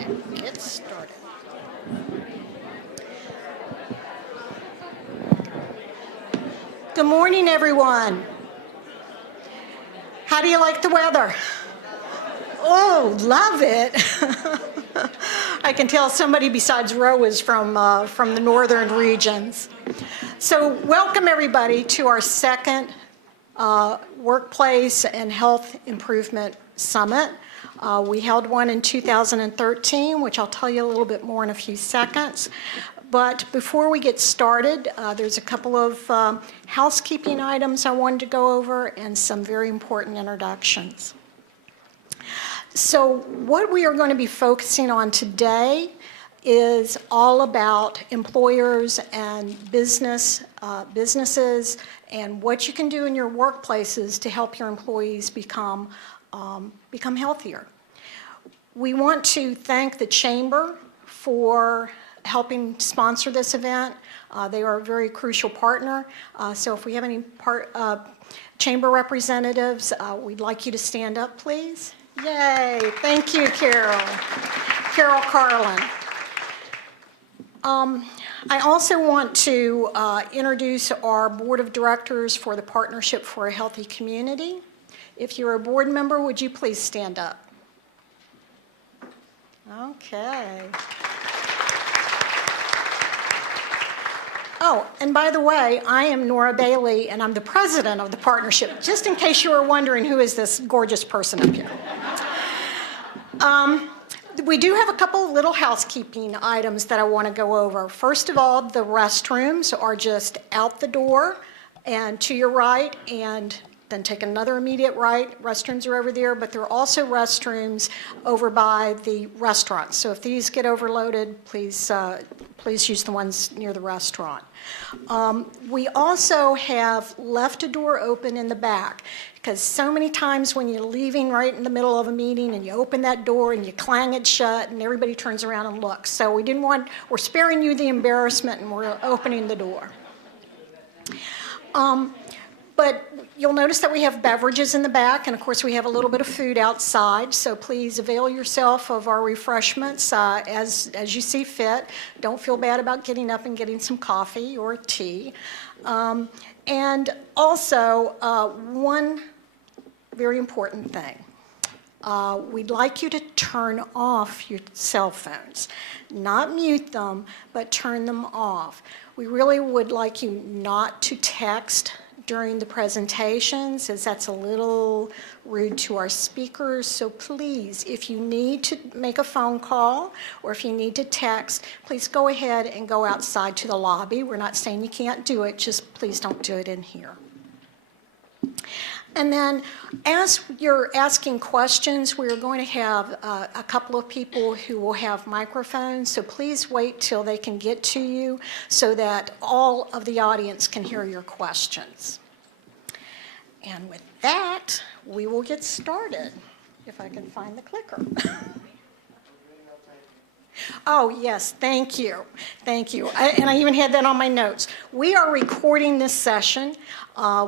and get started. Good morning, everyone. How do you like the weather? Oh, love it. I can tell somebody besides Roe is from the northern regions. So welcome, everybody, to our second Workplace and Health Improvement Summit. We held one in 2013, which I'll tell you a little bit more in a few seconds. But before we get started, there's a couple of housekeeping items I wanted to go over and some very important introductions. So what we are going to be focusing on today is all about employers and businesses and what you can do in your workplaces to help your employees become healthier. We want to thank the Chamber for helping sponsor this event. They are a very crucial partner. So if we have any Chamber representatives, we'd like you to stand up, please. Yay, thank you, Carol. Carol Carlin. I also want to introduce our Board of Directors for the Partnership for a Healthy Community. If you're a board member, would you please stand up? Okay. Oh, and by the way, I am Nora Bailey, and I'm the president of the partnership, just in case you were wondering who is this gorgeous person up here. We do have a couple of little housekeeping items that I want to go over. First of all, the restrooms are just out the door and to your right, and then take another immediate right. Restrooms are over there, but there are also restrooms over by the restaurants. So if these get overloaded, please use the ones near the restaurant. We also have left a door open in the back, because so many times when you're leaving right in the middle of a meeting and you open that door and you clang it shut and everybody turns around and looks. So we're sparing you the embarrassment and we're opening the door. But you'll notice that we have beverages in the back, and of course we have a little bit of food outside, so please avail yourself of our refreshments as you see fit. Don't feel bad about getting up and getting some coffee or tea. And also, one very important thing. We'd like you to turn off your cell phones. Not mute them, but turn them off. We really would like you not to text during the presentations, as that's a little rude to our speakers. So please, if you need to make a phone call or if you need to text, please go ahead and go outside to the lobby. We're not saying you can't do it, just please don't do it in here. And then as you're asking questions, we're going to have a couple of people who will have microphones, so please wait till they can get to you so that all of the audience can hear your questions. And with that, we will get started, if I can find the clicker. Oh, yes, thank you. Thank you. And I even had that on my notes. We are recording this session.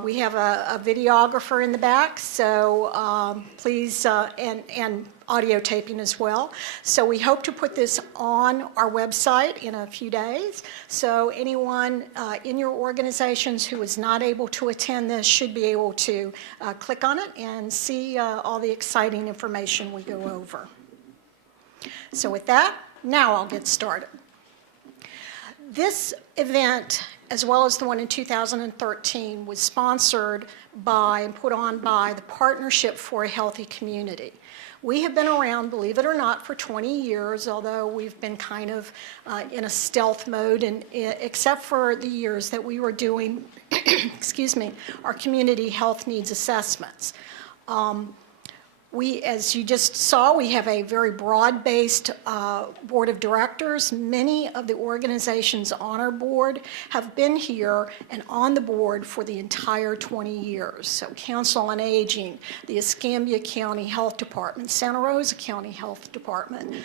We have a videographer in the back, so please, and audio taping as well. So we hope to put this on our website in a few days. So anyone in your organizations who is not able to attend this should be able to click on it and see all the exciting information we go over. So with that, now I'll get started. This event, as well as the one in 2013, was sponsored by and put on by the Partnership for a Healthy Community. We have been around, believe it or not, for 20 years, although we've been kind of in a stealth mode, and except for the years that we were doing, excuse me, our community health needs assessments. We, as you just saw, we have a very broad-based board of directors. Many of the organizations on our board have been here and on the board for the entire 20 years. So Council on Aging, the Escambia County Health Department, Santa Rosa County Health Department,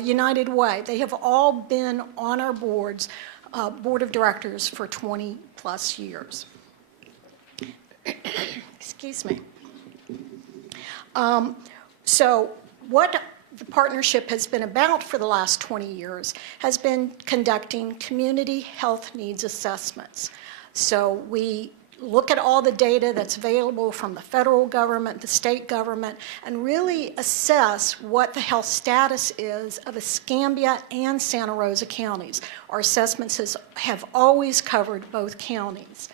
United Way, they have all been on our board of directors for 20 plus years. Excuse me. So what the partnership has been about for the last 20 years has been conducting community health needs assessments. So we look at all the data that's available from the federal government, the state government, and really assess what the health status is of Escambia and Santa Rosa counties. Our assessments have always covered both counties.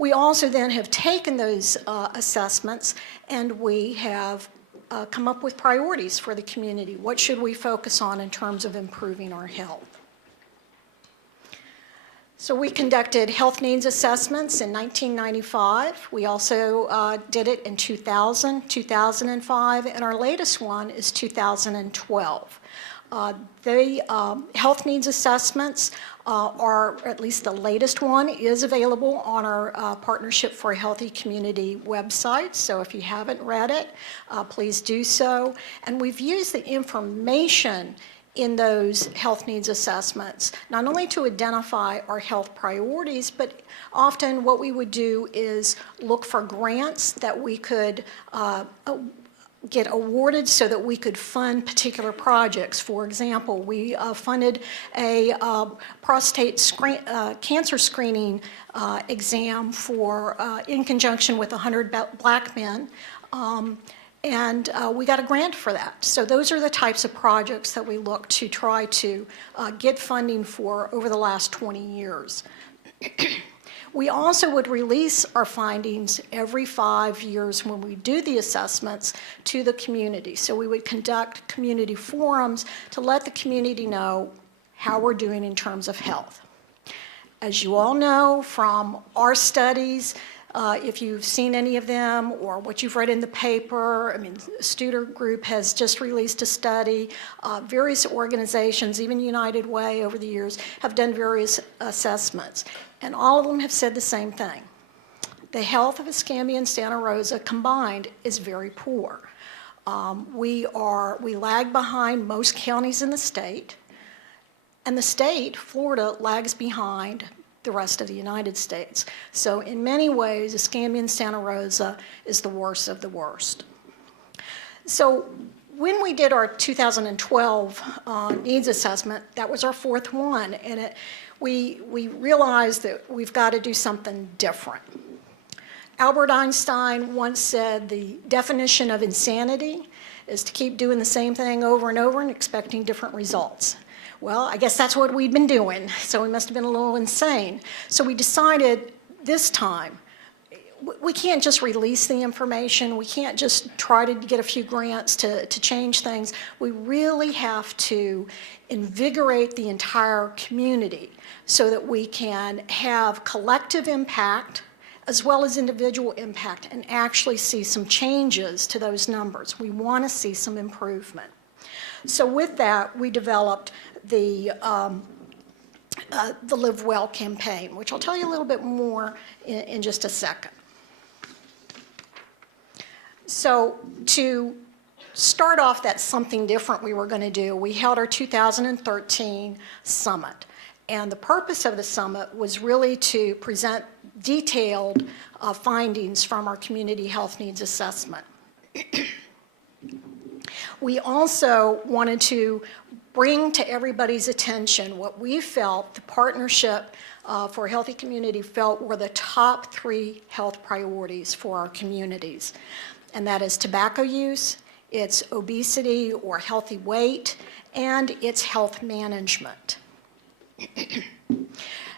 We also then have taken those assessments and we have come up with priorities for the community. What should we focus on in terms of improving our health? So we conducted health needs assessments in 1995. We also did it in 2000, 2005, and our latest one is 2012. The health needs assessments are, at least the latest one, is available on our Partnership for a Healthy Community website. So if you haven't read it, please do so. And we've used the information in those health needs assessments, not only to identify our health priorities, but often what we would do is look for grants that we could get awarded so that we could fund particular projects. For example, we funded a prostate cancer screening exam in conjunction with 100 Black men. And we got a grant for that. So those are the types of projects that we look to try to get funding for over the last 20 years. We also would release our findings every 5 years when we do the assessments to the community. So we would conduct community forums to let the community know how we're doing in terms of health. As you all know from our studies, if you've seen any of them or what you've read in the paper, I mean, Studer Group has just released a study. Various organizations, even United Way over the years, have done various assessments. And all of them have said the same thing. The health of Escambia and Santa Rosa combined is very poor. We lag behind most counties in the state. And the state, Florida, lags behind the rest of the United States. So in many ways, Escambia and Santa Rosa is the worst of the worst. So when we did our 2012 needs assessment, that was our fourth one, and we realized that we've got to do something different. Albert Einstein once said the definition of insanity is to keep doing the same thing over and over and expecting different results. Well, I guess that's what we'd been doing, so we must have been a little insane. So we decided this time, we can't just release the information, we can't just try to get a few grants to change things. We really have to invigorate the entire community so that we can have collective impact as well as individual impact and actually see some changes to those numbers. We want to see some improvement. So with that, we developed the Live Well campaign, which I'll tell you a little bit more in just a second. So to start off that something different we were going to do, we held our 2013 summit. And the purpose of the summit was really to present detailed findings from our community health needs assessment. We also wanted to bring to everybody's attention what we felt the Partnership for a Healthy Community felt were the top 3 health priorities for our communities. And that is tobacco use, it's obesity or healthy weight, and it's health management.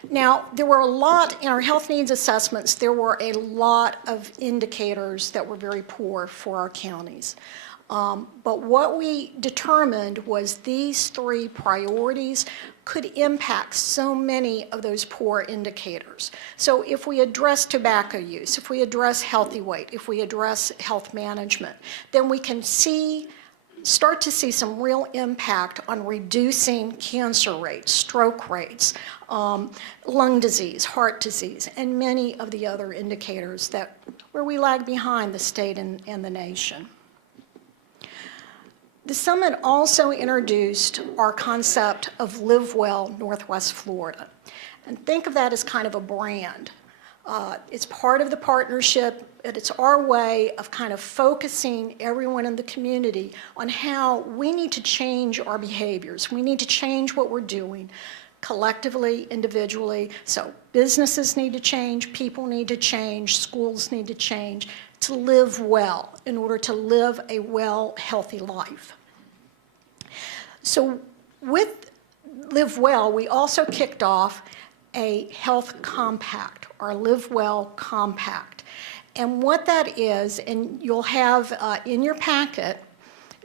Now, there were a lot, in our health needs assessments, there were a lot of indicators that were very poor for our counties. But what we determined was these 3 priorities could impact so many of those poor indicators. So if we address tobacco use, if we address healthy weight, if we address health management, then we can start to see some real impact on reducing cancer rates, stroke rates, lung disease, heart disease, and many of the other indicators where we lag behind the state and the nation. The summit also introduced our concept of Live Well Northwest Florida. And think of that as kind of a brand. It's part of the partnership, and it's our way of kind of focusing everyone in the community on how we need to change our behaviors. We need to change what we're doing collectively, individually. So businesses need to change, people need to change, schools need to change to live well in order to live a well, healthy life. So with Live Well, we also kicked off a health compact, our Live Well Compact. And what that is, and you'll have in your packet,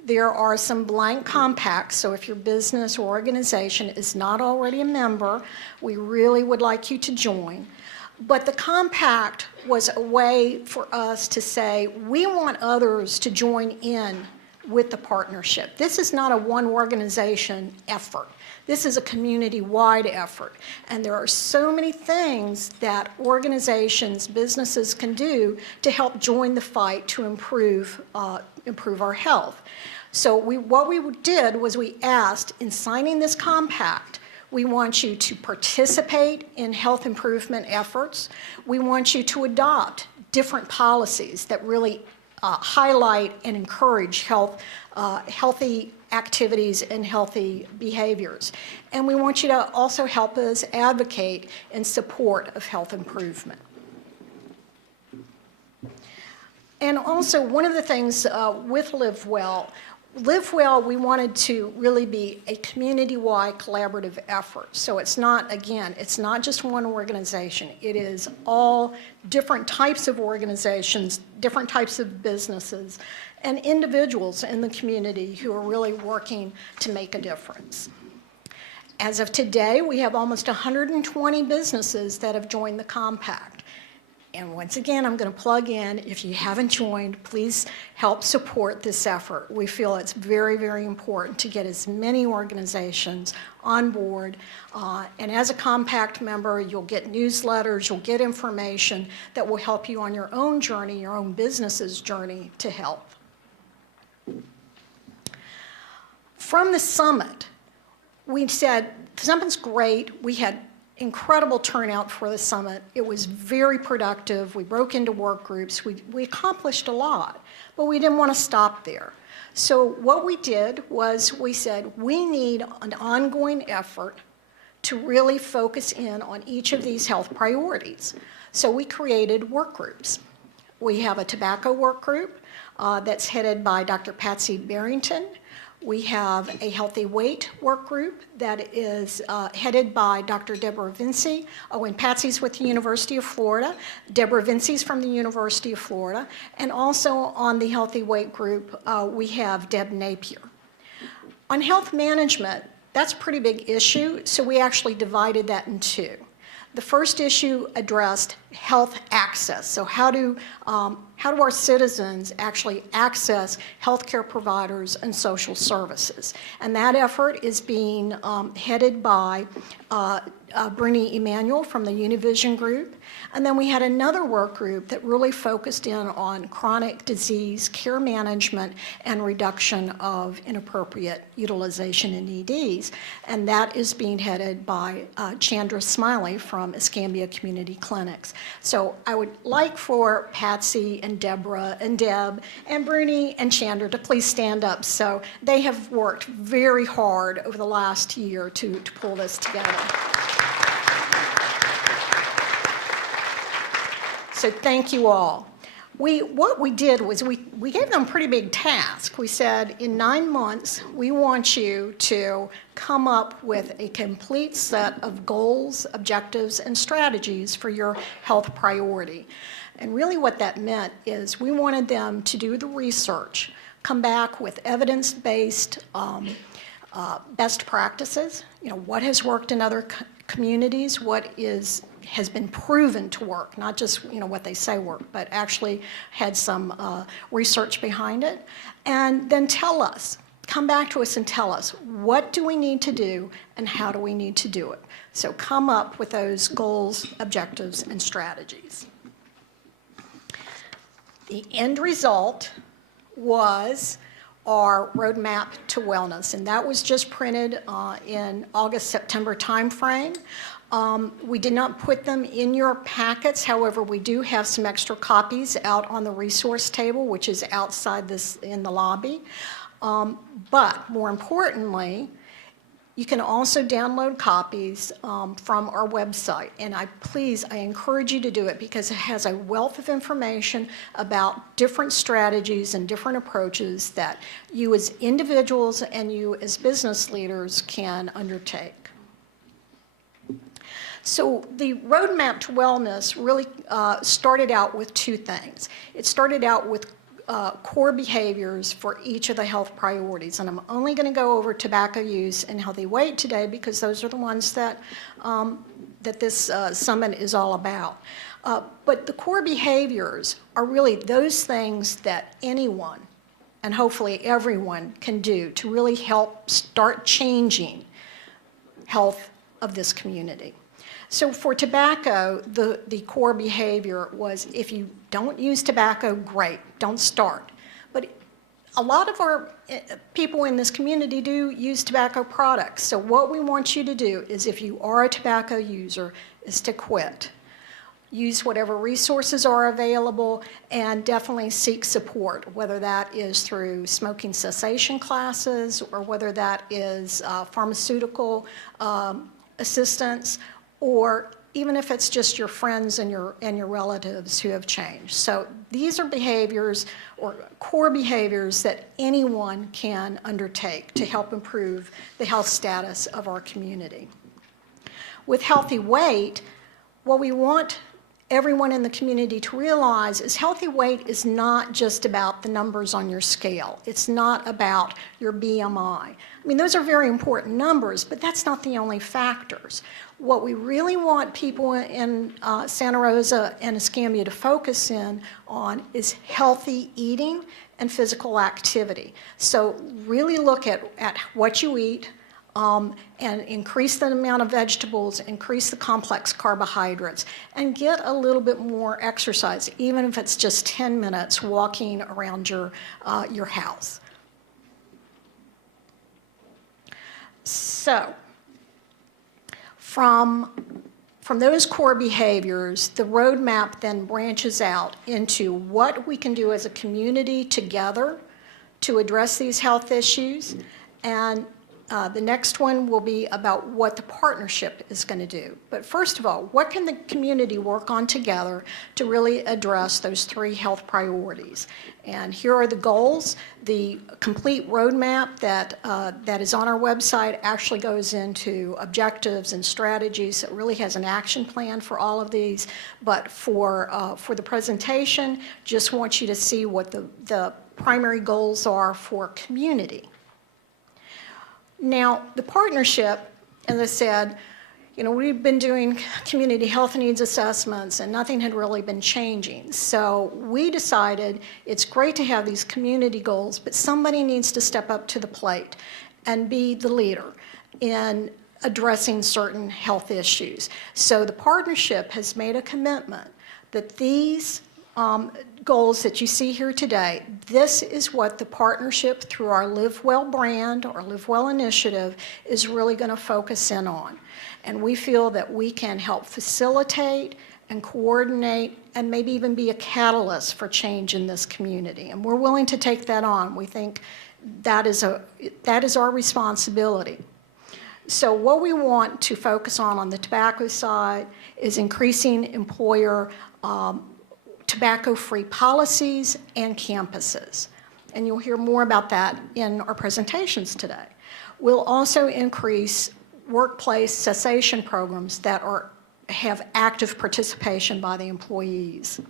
there are some blank compacts, so if your business or organization is not already a member, we really would like you to join. But the compact was a way for us to say, we want others to join in with the partnership. This is not a one organization effort. This is a community-wide effort. And there are so many things that organizations, businesses can do to help join the fight to improve our health. So what we did was we asked, in signing this compact, we want you to participate in health improvement efforts. We want you to adopt different policies that really highlight and encourage healthy activities and healthy behaviors. And we want you to also help us advocate in support of health improvement. And also, one of the things with Live Well, we wanted to really be a community-wide collaborative effort. So it's not, again, it's not just one organization. It is all different types of organizations, different types of businesses, and individuals in the community who are really working to make a difference. As of today, we have almost 120 businesses that have joined the compact. And once again, I'm going to plug in, if you haven't joined, please help support this effort. We feel it's very, very important to get as many organizations on board. And as a compact member, you'll get newsletters, you'll get information that will help you on your own journey, your own business's journey to health. From the summit, we said, the summit's great. We had incredible turnout for the summit. It was very productive. We broke into work groups. We accomplished a lot, but we didn't want to stop there. So what we did was we said, we need an ongoing effort to really focus in on each of these health priorities. So we created work groups. We have a tobacco work group that's headed by Dr. Patsy Barrington. We have a healthy weight work group that is headed by Dr. Deborah Vinci. Oh, and Patsy's with the University of Florida. Deborah Vinci's from the University of Florida. And also on the healthy weight group, we have Deb Napier. On health management, that's a pretty big issue, so we actually divided that in two. The first issue addressed health access. So how do our citizens actually access healthcare providers and social services? And that effort is being headed by Bruni Emanuel from the Univision Group. And then we had another work group that really focused in on chronic disease care management and reduction of inappropriate utilization in EDs. And that is being headed by Chandra Smiley from Escambia Community Clinics. So I would like for Patsy and Deborah and Deb and Bruni and Chandra to please stand up. So they have worked very hard over the last year to pull this together. So thank you all. What we did was we gave them a pretty big task. We said, in 9 months, we want you to come up with a complete set of goals, objectives, and strategies for your health priority. And really what that meant is we wanted them to do the research, come back with evidence-based best practices, what has worked in other communities, what has been proven to work, not just what they say work, but actually had some research behind it. And then come back to us and tell us, what do we need to do and how do we need to do it? So come up with those goals, objectives, and strategies. The end result was our roadmap to wellness, and that was just printed in August-September timeframe. We did not put them in your packets. However, we do have some extra copies out on the resource table, which is outside this in the lobby. But more importantly, you can also download copies from our website. And I encourage you to do it because it has a wealth of information about different strategies and different approaches that you as individuals and you as business leaders can undertake. So the roadmap to wellness really started out with two things. It started out with core behaviors for each of the health priorities. And I'm only going to go over tobacco use and healthy weight today because those are the ones that, that this summit is all about. But the core behaviors are really those things that anyone, and hopefully everyone, can do to really help start changing health of this community. So for tobacco, the core behavior was if you don't use tobacco, great, don't start. But a lot of our people in this community do use tobacco products. So what we want you to do is if you are a tobacco user is to quit. Use whatever resources are available and definitely seek support, whether that is through smoking cessation classes or whether that is pharmaceutical assistance, or even if it's just your friends and your relatives who have changed. So these are behaviors or core behaviors that anyone can undertake to help improve the health status of our community. With healthy weight, what we want everyone in the community to realize is healthy weight is not just about the numbers on your scale. It's not about your BMI. I mean, those are very important numbers, but that's not the only factors. What we really want people in Santa Rosa and Escambia to focus in on is healthy eating and physical activity. So really look at what you eat, and increase the amount of vegetables, increase the complex carbohydrates, and get a little bit more exercise, even if it's just 10 minutes walking around your house. So, from those core behaviors, the roadmap then branches out into what we can do as a community together to address these health issues, and the next one will be about what the partnership is going to do. But first of all, what can the community work on together to really address those three health priorities? And here are the goals. The complete roadmap that is on our website actually goes into objectives and strategies. It really has an action plan for all of these. But for the presentation, just want you to see what the primary goals are for community. Now, the partnership, as I said, we've been doing community health needs assessments and nothing had really been changing. So we decided it's great to have these community goals, but somebody needs to step up to the plate and be the leader in addressing certain health issues. So the partnership has made a commitment that these goals that you see here today, this is what the partnership through our Live Well brand or Live Well initiative is really going to focus in on. And we feel that we can help facilitate and coordinate and maybe even be a catalyst for change in this community. And we're willing to take that on. We think that is our responsibility. So what we want to focus on the tobacco side is increasing employer tobacco-free policies and campuses. And you'll hear more about that in our presentations today. We'll also increase workplace cessation programs that have active participation by the employees.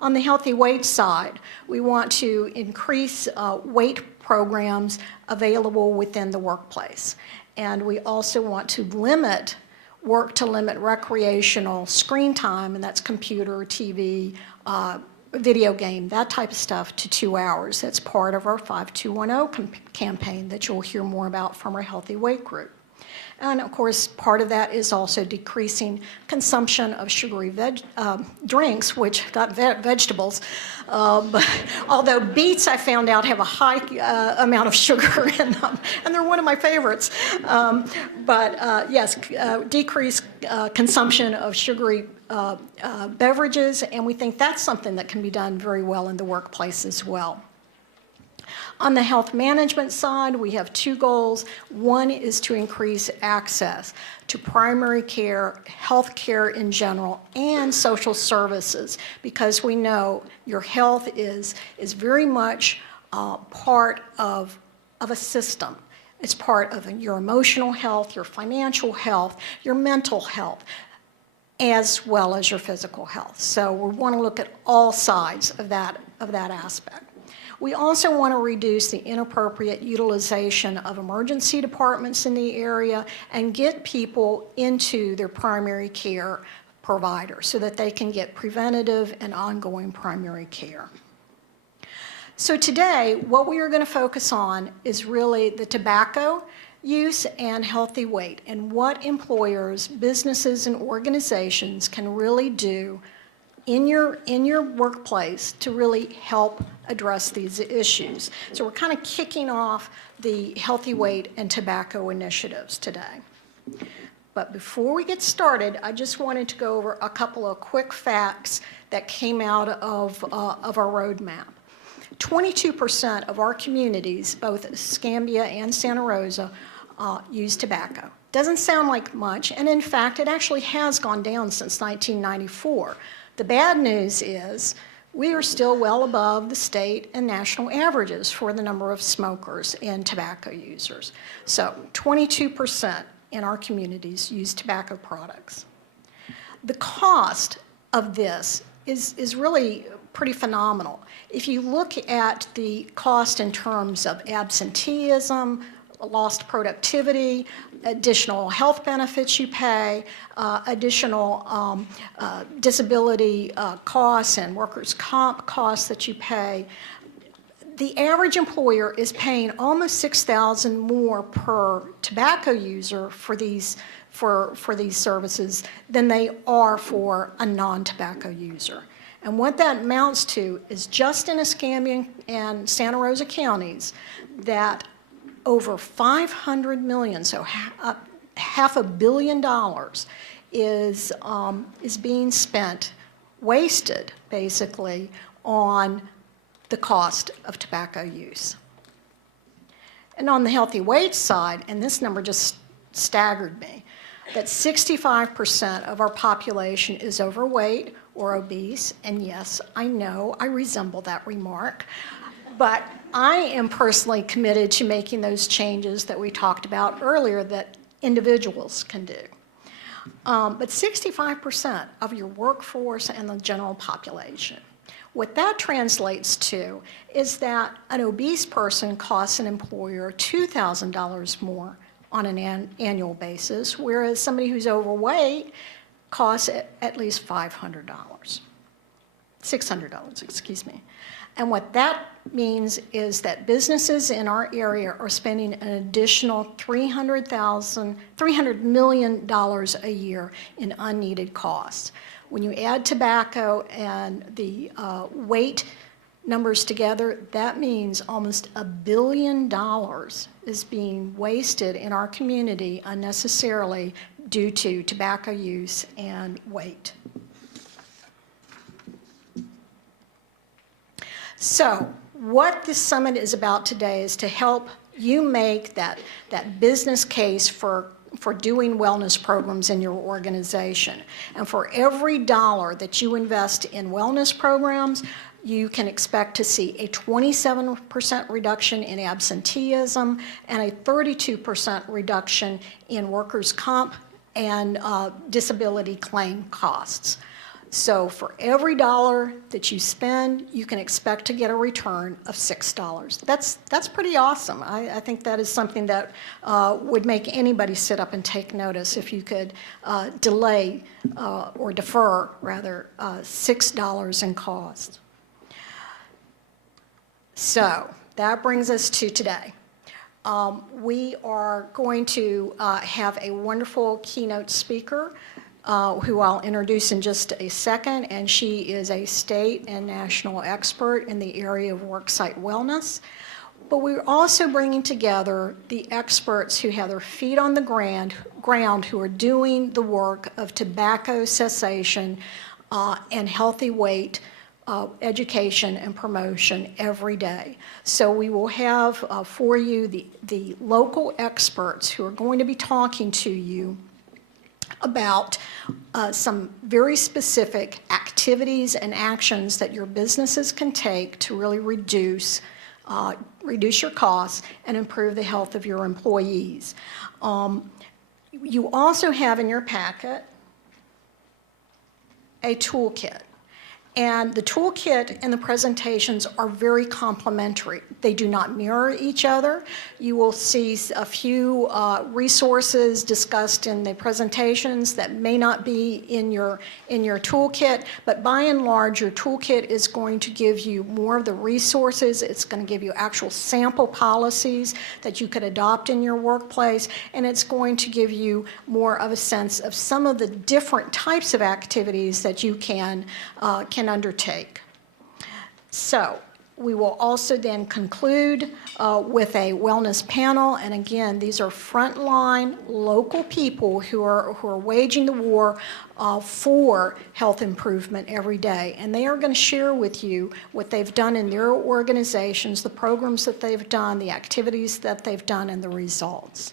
On the healthy weight side, we want to increase weight programs available within the workplace. And we also want to work to limit recreational screen time, and that's computer, TV, video game, that type of stuff, to 2 hours. That's part of our 5210 campaign that you'll hear more about from our Healthy Weight group. And of course, part of that is also decreasing consumption of sugary drinks, which got vegetables. But although beets, I found out, have a high amount of sugar in them, and they're one of my favorites. Yes, decrease consumption of sugary beverages, and we think that's something that can be done very well in the workplace as well. On the health management side, we have two goals. One is to increase access to primary care, health care in general, and social services, because we know your health is very much part of a system. It's part of your emotional health, your financial health, your mental health, as well as your physical health. So we want to look at all sides of that aspect. We also want to reduce the inappropriate utilization of emergency departments in the area and get people into their primary care provider so that they can get preventative and ongoing primary care. So today, what we are going to focus on is really the tobacco use and healthy weight, and what employers, businesses, and organizations can really do in your workplace to really help address these issues. So we're kind of kicking off the healthy weight and tobacco initiatives today. But before we get started, I just wanted to go over a couple of quick facts that came out of our roadmap. 22% of our communities, both Escambia and Santa Rosa, use tobacco. Doesn't sound like much, and in fact, it actually has gone down since 1994. The bad news is we are still well above the state and national averages for the number of smokers and tobacco users. So 22% in our communities use tobacco products. The cost of this is really pretty phenomenal. If you look at the cost in terms of absenteeism, lost productivity, additional health benefits you pay, additional disability costs and workers' comp costs that you pay, the average employer is paying almost $6,000 more per tobacco user for these services than they are for a non-tobacco user. And what that amounts to is just in Escambia and Santa Rosa counties that over $500 million, so $500 million is being spent, wasted basically, on the cost of tobacco use. And on the healthy weight side, and this number just staggered me, that 65% of our population is overweight or obese, and yes, I know I resemble that remark, but I am personally committed to making those changes that we talked about earlier that individuals can do. But 65% of your workforce and the general population. What that translates to is that an obese person costs an employer $2,000 more on an annual basis, whereas somebody who's overweight costs at least $500. $600, excuse me. And what that means is that businesses in our area are spending an additional $300 million a year in unneeded costs. When you add tobacco and the weight numbers together, that means almost $1 billion is being wasted in our community unnecessarily due to tobacco use and weight. So what this summit is about today is to help you make that business case for doing wellness programs in your organization. And for every dollar that you invest in wellness programs, you can expect to see a 27% reduction in absenteeism and a 32% reduction in workers' comp and disability claim costs. So for every dollar that you spend, you can expect to get a return of $6. That's pretty awesome. I think that is something that would make anybody sit up and take notice if you could delay or defer, rather, $6 in cost. So that brings us to today. We are going to have a wonderful keynote speaker who I'll introduce in just a second, and she is a state and national expert in the area of worksite wellness. But we're also bringing together the experts who have their feet on the ground who are doing the work of tobacco cessation and healthy weight education and promotion every day. So we will have for you the local experts who are going to be talking to you about some very specific activities and actions that your businesses can take to really reduce your costs and improve the health of your employees. You also have in your packet a toolkit. And the toolkit and the presentations are very complementary. They do not mirror each other. You will see a few resources discussed in the presentations that may not be in your toolkit, but by and large, your toolkit is going to give you more of the resources. It's going to give you actual sample policies that you could adopt in your workplace, and it's going to give you more of a sense of some of the different types of activities that you can undertake. So we will also then conclude with a wellness panel, and again, these are frontline local people who are waging the war for health improvement every day, and they are going to share with you what they've done in their organizations, the programs that they've done, the activities that they've done, and the results.